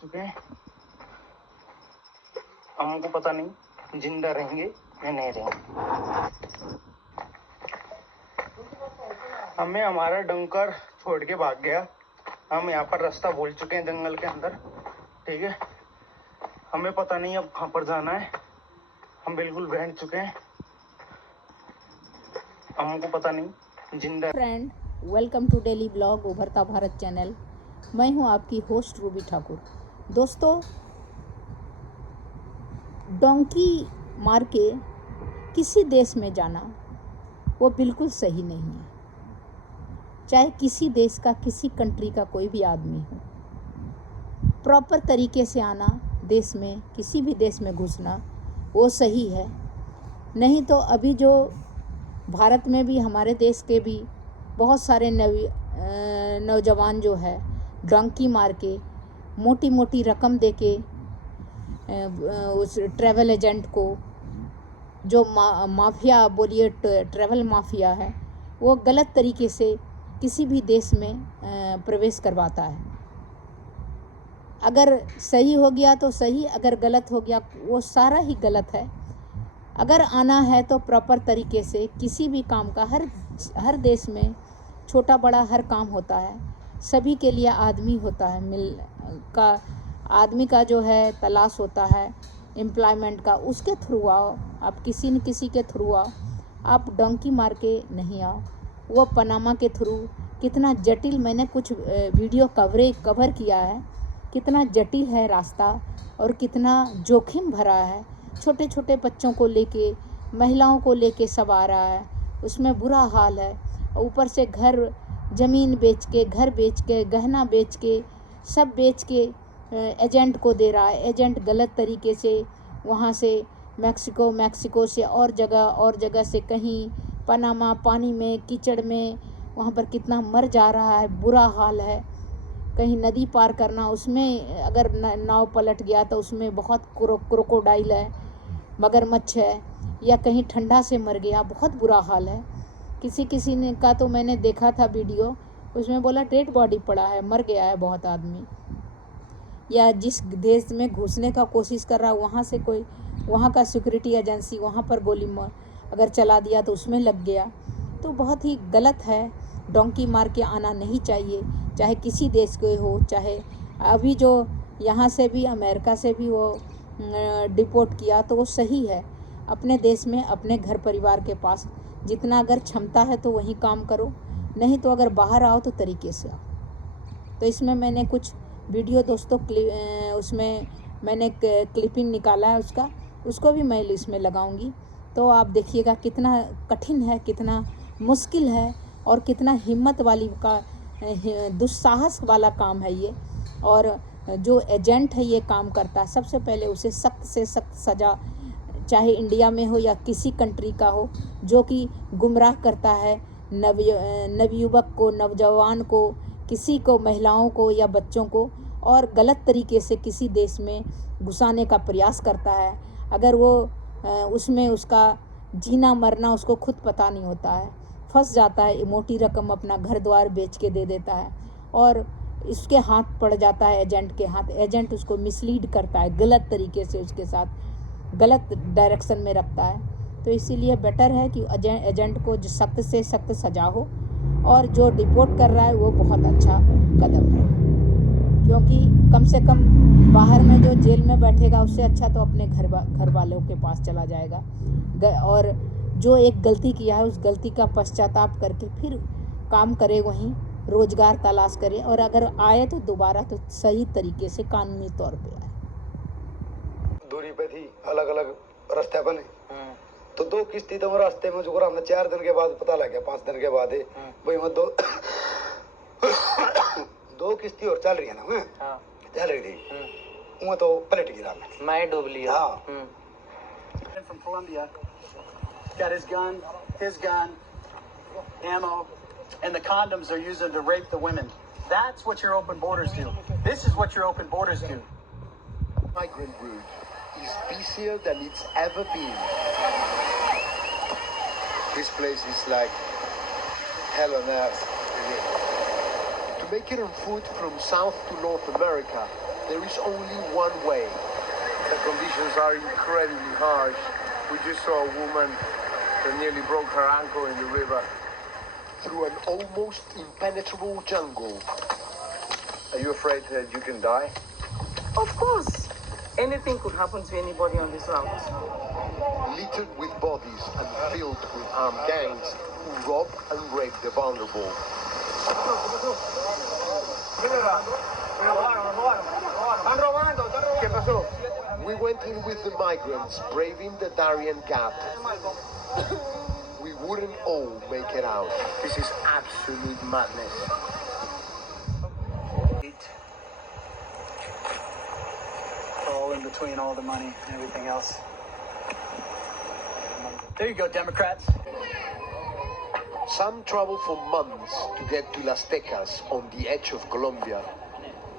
चुके हैं। हमको पता नहीं जिंदा रहेंगे या नहीं रहेंगे। हमें हमारा डंकर छोड़ के भाग गया। हम यहाँ पर रास्ता भूल चुके हैं जंगल के अंदर, ठीक है। हमें पता नहीं अब कहाँ पर जाना है। हम बिल्कुल बैठ चुके हैं, हमको पता नहीं जिंदा। Friend, welcome to daily blog Ubharta Bharat channel. मैं हूं आपकी होस्ट रूबी ठाकुर। दोस्तों, डोंकी मार के किसी देश में जाना वो बिल्कुल सही नहीं है। चाहे किसी देश का, किसी कंट्री का कोई भी आदमी हो, प्रॉपर तरीके से आना देश में, किसी भी देश में घुसना वो सही है। नहीं तो अभी जो भारत में भी, हमारे देश के भी बहुत सारे नौजवान जो है डोंकी मार के मोटी मोटी रकम दे के उस ट्रैवल एजेंट को, जो माफिया बोलिए, ट्रैवल माफिया है, वो गलत तरीके से किसी भी देश में प्रवेश करवाता है। अगर सही हो गया तो सही, अगर गलत हो गया वो सारा ही गलत है। अगर आना है तो प्रॉपर तरीके से किसी भी काम का, हर देश में छोटा बड़ा हर काम होता है। सभी के लिए आदमी होता है, आदमी का जो है तलाश होता है एम्प्लॉयमेंट का, उसके थ्रू आओ। आप किसी न किसी के थ्रू आओ, आप डोंकी मार के नहीं आओ। वो पनामा के थ्रू कितना जटिल, मैंने कुछ वीडियो कवर किया है, कितना जटिल है रास्ता और कितना जोखिम भरा है। छोटे छोटे बच्चों को लेके, महिलाओं को लेके सब आ रहा है, उसमें बुरा हाल है। ऊपर से ज़मीन बेच के, घर बेच के, गहना बेच के, सब बेच के एजेंट को दे रहा है। एजेंट गलत तरीके से वहाँ से मैक्सिको से और जगह से कहीं पनामा, पानी में, कीचड़ में, वहाँ पर कितना मर जा रहा है, बुरा हाल है। कहीं नदी पार करना, उसमें अगर नाव पलट गया तो उसमें बहुत क्रोकोडाइल है, मगरमच्छ है, या कहीं ठंडा से मर गया, बहुत बुरा हाल है। किसी ने का तो मैंने देखा था वीडियो, उसमें बोला डेड बॉडी पड़ा है, मर गया है बहुत आदमी। या जिस देश में घुसने का कोशिश कर रहा है, वहाँ से कोई, वहाँ का सिक्योरिटी एजेंसी वहाँ पर गोली अगर चला दिया तो उसमें लग गया। तो बहुत ही गलत है, डोंकी मार के आना नहीं चाहिए, चाहे किसी देश के हो। चाहे अभी जो यहाँ से भी, अमेरिका से भी वो डिपोर्ट किया तो वो सही है। अपने देश में, अपने घर परिवार के पास जितना अगर क्षमता है तो वहीं काम करो, नहीं तो अगर बाहर आओ तो तरीके से आओ। तो इसमें मैंने कुछ वीडियो दोस्तों उसमें मैंने क्लिपिंग निकाला है उसको भी मैं इसमें लगाऊंगी। तो आप देखिएगा कितना कठिन है, कितना मुश्किल है और कितना हिम्मत वाली का, दुस्साहस वाला काम है ये। और जो एजेंट है ये काम करता है, सबसे पहले उसे सख्त से सख्त सज़ा, चाहे इंडिया में हो या किसी कंट्री का हो, जो कि गुमराह करता है नवयुवक को, नौजवान को, किसी को, महिलाओं को या बच्चों को, और गलत तरीके से किसी देश में घुसाने का प्रयास करता है। अगर वो उसमें उसका जीना मरना उसको खुद पता नहीं होता है, फंस जाता है, मोटी रकम अपना घर द्वार बेच के दे देता है और इसके हाथ पड़ जाता है, एजेंट के हाथ। एजेंट उसको मिसलीड करता है, गलत तरीके से उसके साथ गलत डायरेक्शन में रखता है। तो इसीलिए बेटर है कि एजेंट को जो सख्त से सख्त सजा हो, और जो डिपोर्ट कर रहा है वो बहुत अच्छा कदम है, क्योंकि कम से कम बाहर में जो जेल में बैठेगा उससे अच्छा तो अपने घर वालों के पास चला जाएगा, और जो एक गलती किया है उस गलती का पश्चाताप करके फिर काम करे, वहीं रोजगार तलाश करे, और अगर आए तो दोबारा तो सही तरीके से कानूनी तौर पे आए। दूरी पे थी, अलग अलग रास्ते बने, तो 2 किस्ती तो रास्ते में जो हमने 4 दिन के बाद पता लग गया, 5 दिन के बाद भाई मैं 2 किस्ती और चल रही है ना, मैं चल रही थी, वो तो पलट गिरा, मैं डूब लिया। हाँ। From Colombia, got his gun, ammo, and the condoms they're using to rape the women. That's what your open borders do. This is what your open borders do. Migrant route is busier than it's ever been. This place is like hell on earth. To make it on foot from South to North America, there is only one way. The conditions are incredibly harsh. We just saw a woman that nearly broke her ankle in the river. Through an almost impenetrable jungle. Are you afraid that you can die? Of course. Anything could happen to anybody on this route. Littered with bodies and filled with armed gangs who rob and rape the vulnerable. We went in with the migrants, braving the Darien Gap. We wouldn't all make it out. This is absolute madness. All in between all the money and everything else. There you go, Democrats. Some travel for months to get to Las Tecas on the edge of Colombia.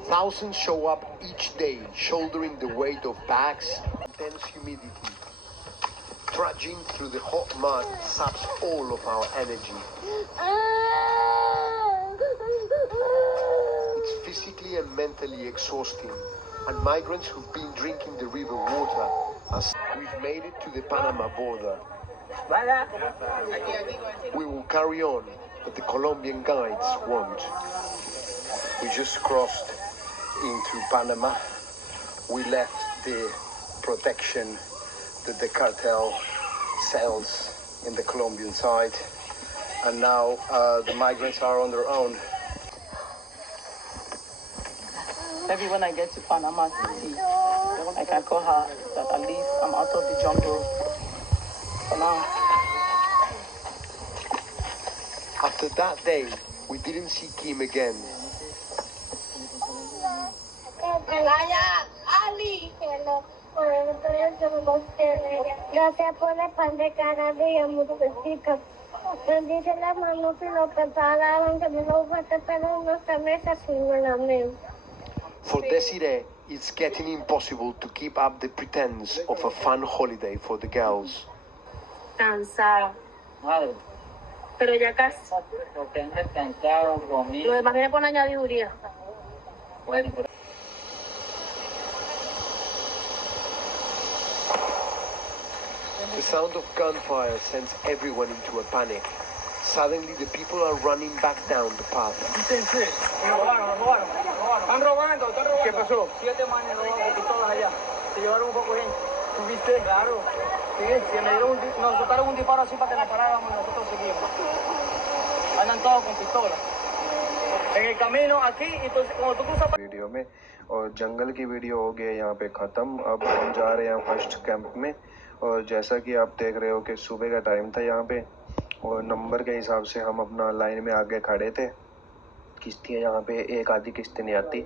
Thousands show up each day, shouldering the weight of bags, intense humidity. Trudging through the hot mud saps all of our energy. It's physically and mentally exhausting, and migrants who've been drinking the river water as we've made it to the Panama border. We will carry on, but the Colombian guides won't. We just crossed into Panama. We left the protection that the cartel sells in the Colombian side, and now the migrants are on their own. Maybe when I get to Panama City, I can call her that at least I'm out of the jungle for now. After that day, we didn't see Kim again. Gracias por el pan de cada día, muchos besitos. Bendice las manos que lo prepararon, que me lo guarde, pero nuestra mesa sin el amén. For Desiree, it's getting impossible to keep up the pretense of a fun holiday for the girls. Cansada. Pero ya casi. Lo demás viene por añadiduría. The sound of gunfire sends everyone into a panic. Suddenly, the people are running back down the path. ¿Qué pasó? 7 manes robaron pistolas allá. Se llevaron un poco de gente. ¿Tuviste? Claro. Sí, nos botaron un disparo así para que nos paráramos y nosotros seguimos. Andan todos con pistolas. En el camino aquí, entonces cuando tú cruzas video में और जंगल की video हो गई यहाँ पे ख़त्म। अब हम जा रहे हैं फर्स्ट कैंप में, और जैसा कि आप देख रहे हो कि सुबह का टाइम था यहाँ पे, और नंबर के हिसाब से हम अपना लाइन में आगे खड़े थे। किश्तियाँ यहाँ पे एक आधी किश्ती नहीं आती,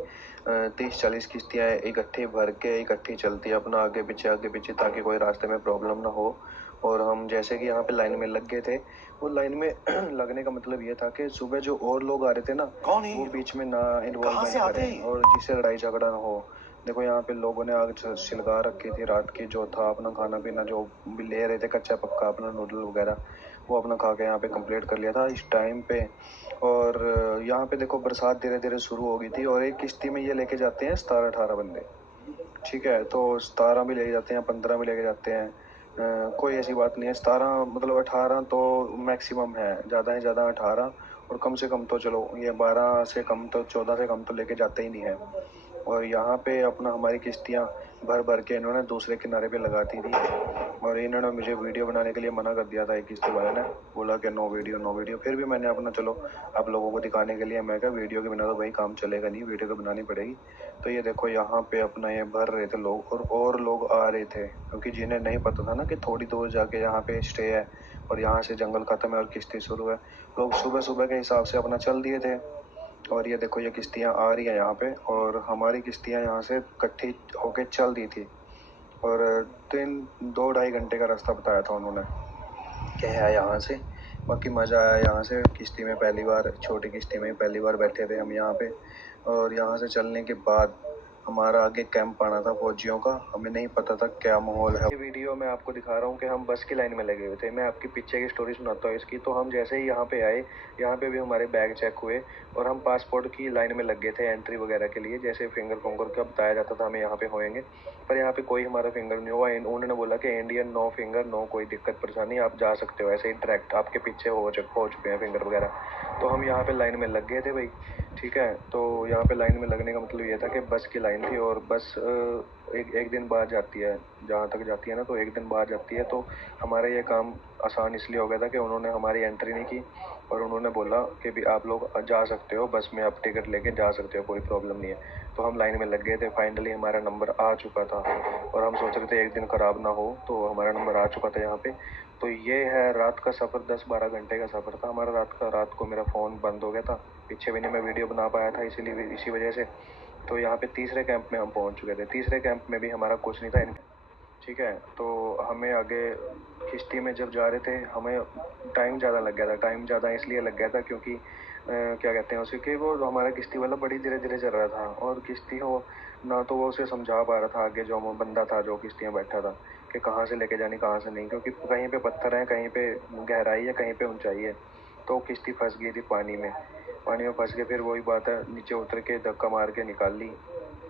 30-40 किश्तियाँ इकट्ठी भर के इकट्ठी चलती है अपना आगे पीछे ताकि कोई रास्ते में प्रॉब्लम ना हो। और हम जैसे कि यहाँ पे लाइन में लग गए थे, वो लाइन में लगने का मतलब ये था कि सुबह जो और लोग आ रहे थे ना, वो बीच में ना इन्वॉल्वमेंट करें और जिससे लड़ाई झगड़ा ना हो। देखो यहाँ पे लोगों ने आग सिलगा रखी थी रात की, जो था अपना खाना पीना जो भी ले रहे थे कच्चा पक्का अपना नूडल वगैरह, वो अपना खा के यहाँ पे कंप्लीट कर लिया था इस टाइम पे। और यहाँ पे देखो बरसात धीरे धीरे शुरू हो गई थी, और एक किश्ती में ये लेके जाते हैं 17-18 बंदे, ठीक है। तो 17 भी लेके जाते हैं, 15 भी लेके जाते हैं, कोई ऐसी बात नहीं है। 17 मतलब 18 तो मैक्सिमम है, ज़्यादा से ज़्यादा 18, और कम से कम तो चलो ये 12 से कम तो 14 से कम तो लेके जाते ही नहीं है। और यहाँ पे अपना हमारी किश्तियाँ भर भर के इन्होंने दूसरे किनारे पे लगा दी थी, और इन्होंने मुझे वीडियो बनाने के लिए मना कर दिया था। एक किश्ती वाले ने बोला कि नो वीडियो। फिर भी मैंने अपना चलो आप लोगों को दिखाने के लिए मैं कहा वीडियो के बिना तो भाई काम चलेगा नहीं, वीडियो तो बनानी पड़ेगी। तो ये देखो यहाँ पे अपना ये भर रहे थे लोग, और लोग आ रहे थे, क्योंकि जिन्हें नहीं पता था ना कि थोड़ी दूर जाके यहाँ पे स्टे है और यहाँ से जंगल ख़त्म है और किश्ती शुरू है, लोग सुबह सुबह के हिसाब से अपना चल दिए थे। और ये देखो ये किश्तियाँ आ रही हैं यहाँ पे, और हमारी किश्तियाँ यहाँ से इकट्ठी होके चल दी थी। और 2-2.5 घंटे का रास्ता बताया था उन्होंने कि है यहाँ से। बाकी मज़ा आया यहाँ से किश्ती में, पहली बार छोटी किश्ती में पहली बार बैठे थे हम यहाँ पे। और यहाँ से चलने के बाद हमारा आगे कैंप आना था फौजियों का, हमें नहीं पता था क्या माहौल है। ये वीडियो मैं आपको दिखा रहा हूँ कि हम बस की लाइन में लगे हुए थे। मैं आपकी पीछे की स्टोरी सुनाता हूँ इसकी। तो हम जैसे ही यहाँ पे आए, यहाँ पे भी हमारे बैग चेक हुए और हम पासपोर्ट की लाइन में लग गए थे एंट्री वगैरह के लिए। जैसे फिंगर फोंगर का बताया जाता था हमें यहाँ पे होएंगे, पर यहाँ पे कोई हमारा फिंगर नहीं हुआ। उन्होंने बोला कि इंडियन नो फिंगर, नो कोई दिक्कत परेशानी, आप जा सकते हो ऐसे ही डायरेक्ट, आपके पीछे हो चुके हैं फिंगर वगैरह। तो हम यहाँ पे लाइन में लग गए थे भाई, ठीक है। तो यहाँ पे लाइन में लगने का मतलब ये था कि बस की लाइन थी और बस एक दिन बाद जाती है, जहाँ तक जाती है ना, तो एक दिन बाद जाती है। तो हमारा ये काम आसान इसलिए हो गया था कि उन्होंने हमारी एंट्री नहीं की और उन्होंने बोला कि भी आप लोग जा सकते हो बस में, आप टिकट लेके जा सकते हो, कोई प्रॉब्लम नहीं है। तो हम लाइन में लग गए थे। फाइनली हमारा नंबर आ चुका था और हम सोच रहे थे एक दिन खराब ना हो, तो हमारा नंबर आ चुका था यहाँ पे। तो ये है रात का सफ़र, 10-12 घंटे का सफ़र था हमारा रात को मेरा फ़ोन बंद हो गया था, पीछे भी नहीं मैं वीडियो बना पाया था इसीलिए, इसी वजह से। तो यहाँ पे तीसरे कैंप में हम पहुँच चुके थे। तीसरे कैंप में भी हमारा कुछ नहीं था, ठीक है। तो हमें आगे किश्ती में जब जा रहे थे, हमें टाइम ज़्यादा लग गया था। टाइम ज़्यादा इसलिए लग गया था क्योंकि क्या कहते हैं उसे, कि वो हमारा किश्ती वाला बड़ी धीरे धीरे चल रहा था और किश्ती हो ना, तो वो उसे समझा पा रहा था आगे जो बंदा था जो किश्ती में बैठा था कि कहाँ से लेके जानी कहाँ से नहीं, क्योंकि कहीं पे पत्थर है, कहीं पे गहराई है, कहीं पे ऊंचाई है। तो किश्ती फंस गई थी पानी में फंस के, फिर वही बात है, नीचे उतर के धक्का मार के निकाल ली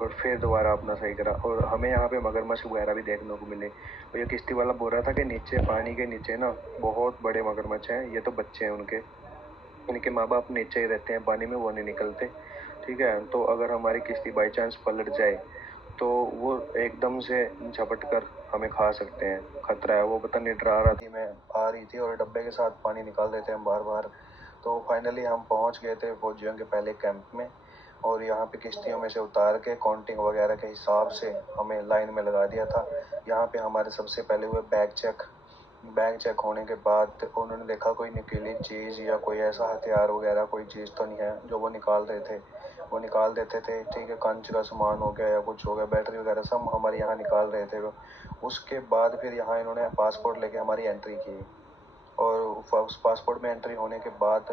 और फिर दोबारा अपना सही करा। और हमें यहाँ पे मगरमच्छ वगैरह भी देखने को मिले। और ये किश्ती वाला बोल रहा था कि नीचे पानी के नीचे ना बहुत बड़े मगरमच्छ हैं, ये तो बच्चे हैं उनके, इनके माँ बाप नीचे ही रहते हैं पानी में, वो नहीं निकलते, ठीक है। तो अगर हमारी किश्ती बाई चांस पलट जाए तो वो एकदम से झपट कर हमें खा सकते हैं, खतरा है। वो पता नहीं डरा रहा थी, मैं आ रही थी और डब्बे के साथ पानी निकाल देते हैं बार बार। तो फाइनली हम पहुंच गए थे फौजियों के पहले कैंप में और यहाँ पे किश्तियों में से उतार के काउंटिंग वगैरह के हिसाब से हमें लाइन में लगा दिया था। यहाँ पे हमारे सबसे पहले हुए बैग चेक होने के बाद उन्होंने देखा कोई नुकीली चीज़ या कोई ऐसा हथियार वगैरह कोई चीज़ तो नहीं है जो वो निकाल रहे थे। वो निकाल देते थे, ठीक है, कंच का सामान हो गया या कुछ हो गया, बैटरी वगैरह सब हमारे यहाँ निकाल रहे थे वो। उसके बाद फिर यहाँ इन्होंने पासपोर्ट लेके हमारी एंट्री की और उस पासपोर्ट में एंट्री होने के बाद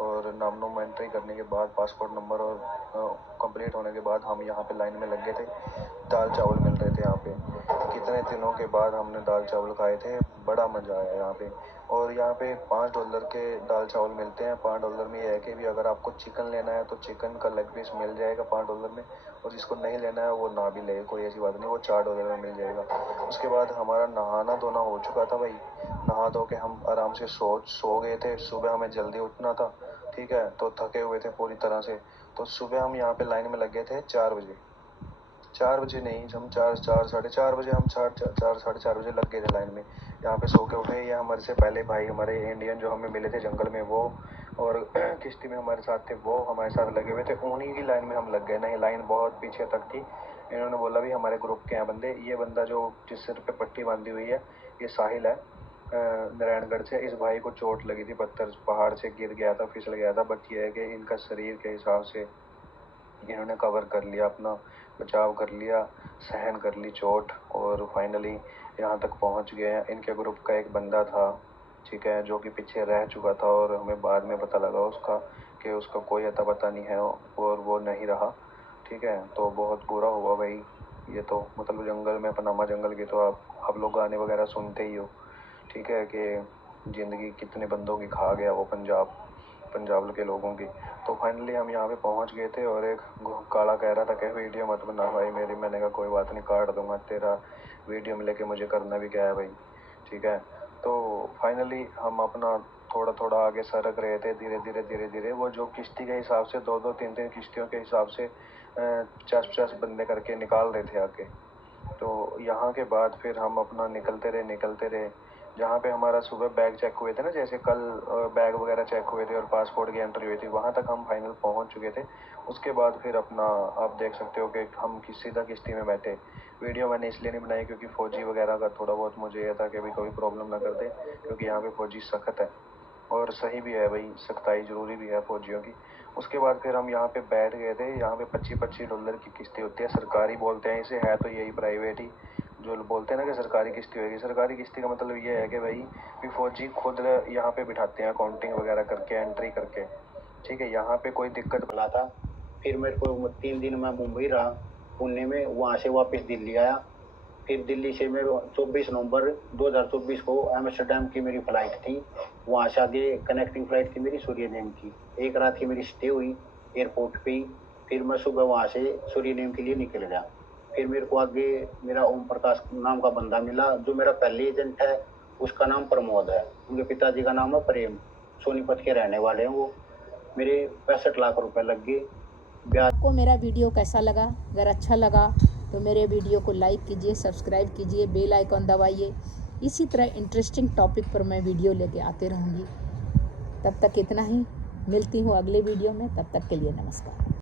और नाम नुम एंट्री करने के बाद पासपोर्ट नंबर और कंप्लीट होने के बाद हम यहाँ पे लाइन में लग गए थे। दाल चावल मिल रहे थे यहाँ पे, कितने दिनों के बाद हमने दाल चावल खाए थे, बड़ा मज़ा आया यहाँ पे। और यहाँ पे $5 के दाल चावल मिलते हैं। $5 में ये है कि भी अगर आपको चिकन लेना है तो चिकन का लेग पीस मिल जाएगा $5 में, और जिसको नहीं लेना है वो ना भी ले, कोई ऐसी बात नहीं, वो $4 में मिल जाएगा। उसके बाद हमारा नहाना धोना हो चुका था भाई, नहा धो के हम आराम से सो गए थे। सुबह हमें जल्दी उठना था, ठीक है, तो थके हुए थे पूरी तरह से। तो सुबह हम यहाँ पे लाइन में लग गए थे 4 बजे, 4 बजे नहीं, हम साढ़े चार बजे, हम 4 साढ़े 4 बजे लग गए थे लाइन में। यहाँ पे सो के उठे। ये हमारे से पहले भाई हमारे इंडियन जो हमें मिले थे जंगल में वो, और किश्ती में हमारे साथ थे वो हमारे साथ लगे हुए थे, उन्हीं की लाइन में हम लग गए। नहीं, लाइन बहुत पीछे तक थी। इन्होंने बोला भी हमारे ग्रुप के हैं बंदे, ये बंदा जो जिस सिर पे पट्टी बांधी हुई है ये साहिल है, नारायणगढ़ से। इस भाई को चोट लगी थी, पत्थर पहाड़ से गिर गया था, फिसल गया था, बट ये है कि इनका शरीर के हिसाब से इन्होंने कवर कर लिया, अपना बचाव कर लिया, सहन कर ली चोट और फाइनली यहाँ तक पहुँच गए हैं। इनके ग्रुप का एक बंदा था, ठीक है, जो कि पीछे रह चुका था और हमें बाद में पता लगा उसका कि उसका कोई अता पता नहीं है और वो नहीं रहा, ठीक है। तो बहुत बुरा हुआ भाई। ये तो मतलब जंगल में, पनामा जंगल की तो आप लोग गाने वगैरह सुनते ही हो, ठीक है, कि ज़िंदगी कितने बंदों की खा गया वो पंजाब के लोगों की। तो फाइनली हम यहाँ पे पहुँच गए थे और एक काला कह रहा था कि वीडियो मत बना भाई मेरी। मैंने कहा कोई बात नहीं, काट दूंगा तेरा वीडियो में, लेके मुझे करना भी क्या है भाई, ठीक है। तो फाइनली हम अपना थोड़ा थोड़ा आगे सरक रहे थे, धीरे धीरे। वो जो किश्ती के हिसाब से 2-2 3-3 किश्तियों के हिसाब से 50-50 बंदे करके निकाल रहे थे आगे। तो यहाँ के बाद फिर हम अपना निकलते रहे। जहाँ पे हमारा सुबह बैग चेक हुए थे ना, जैसे कल बैग वगैरह चेक हुए थे और पासपोर्ट की एंट्री हुई थी, वहाँ तक हम फाइनल पहुँच चुके थे। उसके बाद फिर अपना आप देख सकते हो कि हम सीधा किश्ती में बैठे। वीडियो मैंने इसलिए नहीं बनाई क्योंकि फ़ौजी वगैरह का थोड़ा बहुत मुझे ये था कि भाई कोई प्रॉब्लम ना कर दे, क्योंकि यहाँ पे फ़ौजी सख्त है और सही भी है भाई, सख्ताई ज़रूरी भी है फ़ौजियों की। उसके बाद फिर हम यहाँ पे बैठ गए थे। यहाँ पे $25-25 की किश्ती होती है, सरकारी बोलते हैं इसे, है तो यही प्राइवेट ही। जो बोलते हैं ना कि सरकारी किश्ती होगी, सरकारी किश्ती का मतलब ये है कि भाई भी फ़ौजी खुद यहाँ पे बिठाते हैं काउंटिंग वगैरह करके, एंट्री करके, ठीक है। यहाँ पे कोई दिक्कत बोला था। फिर मेरे को 3 दिन मैं मुंबई रहा, पुणे में, वहाँ से वापस दिल्ली आया। फिर दिल्ली से मैं 24 नवंबर 2024 को एम्स्टर्डम की मेरी फ़्लाइट थी, वहाँ से आगे कनेक्टिंग फ़्लाइट थी मेरी सूर्यनेम की। एक रात की मेरी स्टे हुई एयरपोर्ट पे ही। फिर मैं सुबह वहाँ से सूर्यनेम के लिए निकल गया। फिर मेरे को आगे मेरा ओम प्रकाश नाम का बंदा मिला, जो मेरा पहले एजेंट है। उसका नाम प्रमोद है, उनके पिताजी का नाम है प्रेम, सोनीपत के रहने वाले हैं वो। मेरे 65 लाख रुपए लग गए। आपको मेरा वीडियो कैसा लगा? अगर अच्छा लगा तो मेरे वीडियो को लाइक कीजिए, सब्सक्राइब कीजिए, बेल आइकॉन दबाइए। इसी तरह इंटरेस्टिंग टॉपिक पर मैं वीडियो लेके आते रहूँगी। तब तक इतना ही, मिलती हूँ अगले वीडियो में। तब तक के लिए नमस्कार।